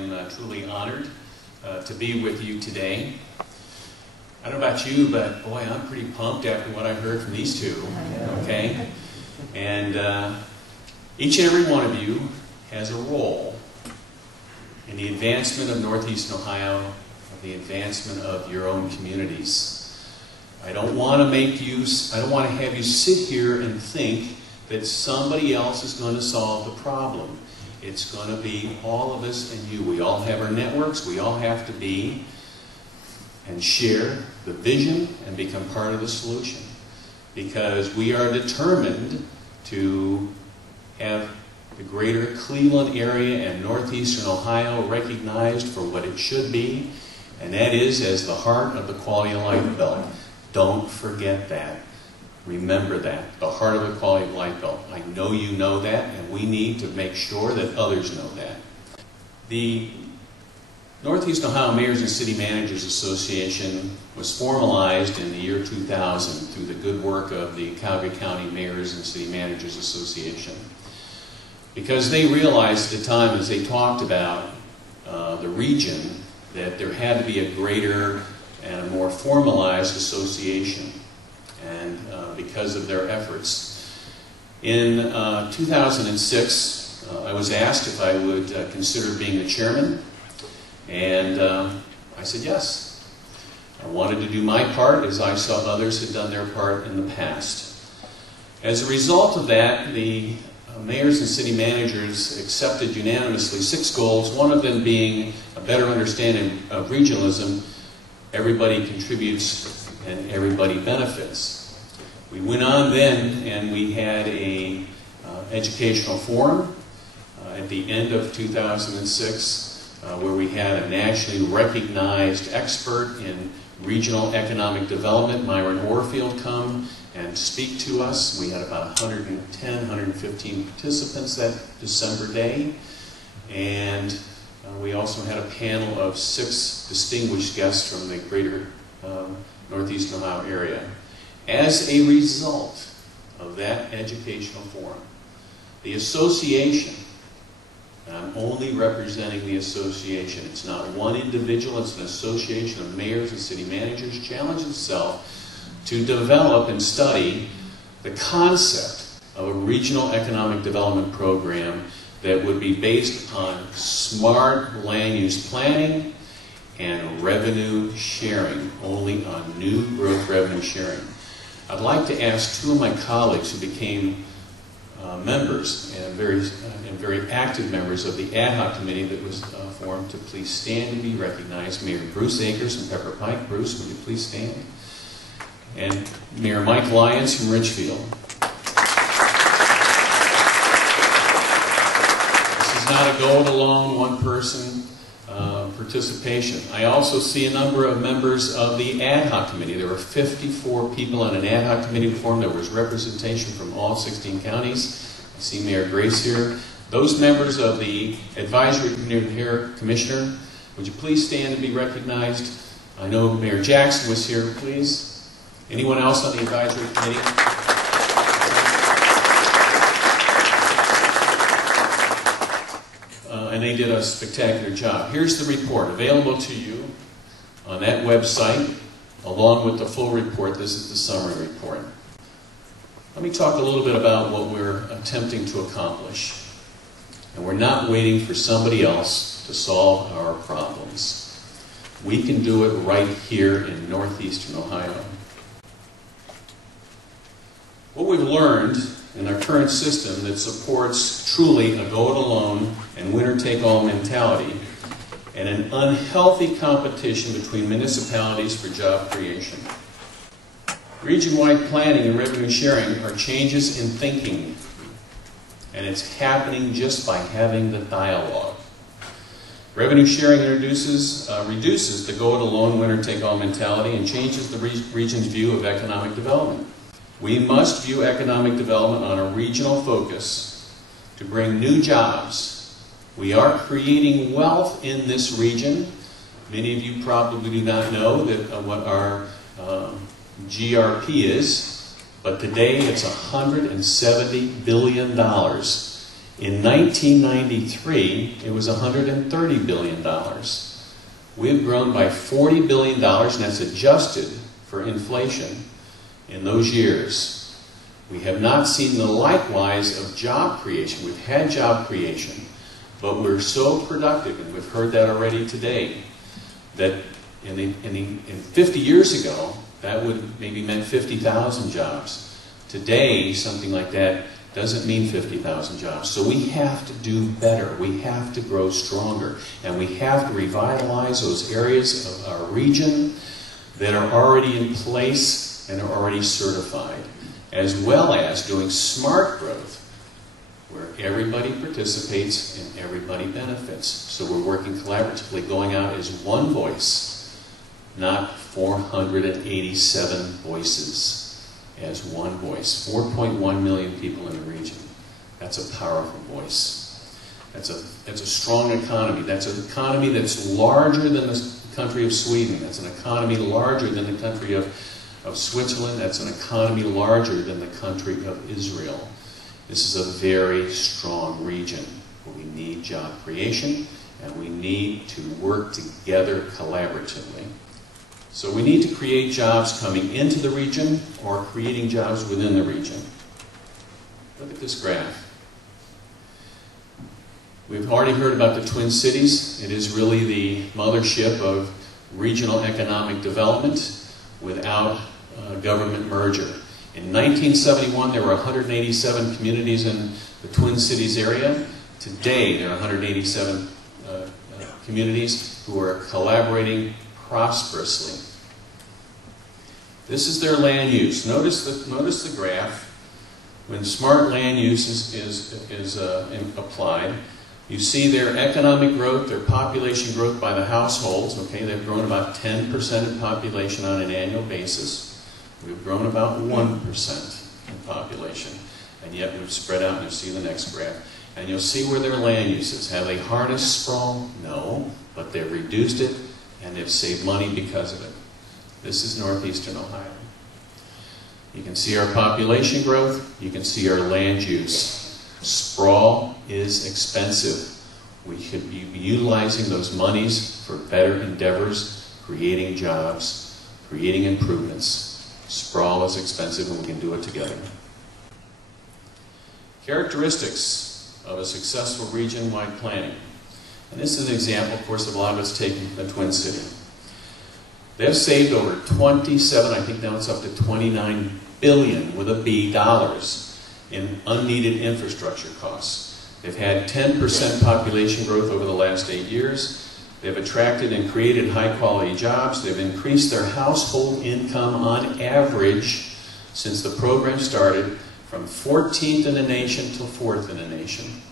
am truly honored to be with you today. I don't know about you, but boy, I'm pretty pumped after what I've heard from these two, okay? And each and every one of you has a role in the advancement of Northeastern Ohio, the advancement of your own communities. I don't want to have you sit here and think that somebody else is going to solve the problem. It's going to be all of us and you. We all have our networks. We all have to be and share the vision and become part of the solution, because we are determined to have the greater Cleveland area and Northeastern Ohio recognized for what it should be, and that is as the heart of the quality of life belt. Don't forget that. Remember that. The heart of the quality of life belt. I know you know that, and we need to make sure that others know that. The Northeastern Ohio Mayors and City Managers Association was formalized in the year 2000 through the good work of the Calgary County Mayors and City Managers Association, because they realized at the time, as they talked about the region, that there had to be a greater and a more formalized association, and because of their efforts. In 2006, I was asked if I would consider being the chairman, and I said yes. I wanted to do my part as I saw others had done their part in the past. As a result of that, the mayors and city managers accepted unanimously 6 goals, one of them being a better understanding of regionalism. Everybody contributes and everybody benefits. We went on then and we had a educational forum at the end of 2006 where we had a nationally recognized expert in regional economic development, Myron Orfield, come and speak to us. We had about 110, 115 participants that December day, and we also had a panel of 6 distinguished guests from the greater Northeastern Ohio area. As a result of that educational forum, the association, and I'm only representing the association, it's not one individual, it's an association of mayors and city managers, challenged itself to develop and study the concept of a regional economic development program that would be based upon smart land use planning and revenue sharing, only on new growth revenue sharing. I'd like to ask 2 of my colleagues who became members and very active members of the ad hoc committee that was formed to please stand and be recognized. Mayor Bruce Akers from Pepper Pike. Bruce, would you please stand? And Mayor Mike Lyons from Richfield. Not a go-it-alone, one-person participation. I also see a number of members of the ad hoc committee. There were 54 people on an ad hoc committee formed. There was representation from all 16 counties. I see Mayor Grace here. Those members of the advisory committee here, Commissioner, would you please stand and be recognized? I know Mayor Jackson was here, please. Anyone else on the advisory committee? And they did a spectacular job. Here's the report available to you on that website, along with the full report. This is the summary report. Let me talk a little bit about what we're attempting to accomplish. And we're not waiting for somebody else to solve our problems. We can do it right here in Northeastern Ohio. What we've learned in our current system that supports truly a go-it-alone and winner-take-all mentality and an unhealthy competition between municipalities for job creation. Region-wide planning and revenue sharing are changes in thinking, and it's happening just by having the dialogue. Revenue sharing reduces the go-it-alone, winner-take-all mentality and changes the region's view of economic development. We must view economic development on a regional focus to bring new jobs. We are creating wealth in this region. Many of you probably do not know that what our GRP is, but today it's $170 billion In 1993, it was $130 billion. We've grown by $40 billion, and that's adjusted for inflation in those years. We have not seen the likewise of job creation. We've had job creation, but we're so productive, and we've heard that already today, that in 50 years ago, that would maybe meant 50,000 jobs. Today, something like that doesn't mean 50,000 jobs. So we have to do better. We have to grow stronger. And we have to revitalize those areas of our region that are already in place and are already certified, as well as doing smart growth, where everybody participates and everybody benefits. So we're working collaboratively, going out as one voice, not 487 voices. As one voice. 4.1 million people in the region. That's a powerful voice. That's a strong economy. That's an economy that's larger than the country of Sweden. That's an economy larger than the country of Switzerland. That's an economy larger than the country of Israel. This is a very strong region where we need job creation and we need to work together collaboratively. So we need to create jobs coming into the region or creating jobs within the region. Look at this graph. We've already heard about the Twin Cities. It is really the mothership of regional economic development without government merger. In 1971, there were 187 communities in the Twin Cities area. Today, there are 187 communities who are collaborating prosperously. This is their land use. Notice the graph. When smart land use is applied, you see their economic growth, their population growth by the households. Okay, they've grown about 10% in population on an annual basis. We've grown about 1% in population, and yet we've spread out. And you'll see the next graph, and you'll see where their land use is. Have they harnessed sprawl? No, but they've reduced it. And they've saved money because of it. This is northeastern Ohio. You can see our population growth. You can see our land use. Sprawl is expensive. We should be utilizing those monies for better endeavors, creating jobs, creating improvements. Sprawl is expensive, and we can do it together. Characteristics of a successful region-wide planning. And this is an example, of course, of a lot of us taking the Twin City. They've saved over 27, I think now it's up to 29 billion with a B dollars in unneeded infrastructure costs. They've had 10% population growth over the last 8 years. They've attracted and created high-quality jobs. They've increased their household income on average since the program started from 14th in the nation to 4th in the nation.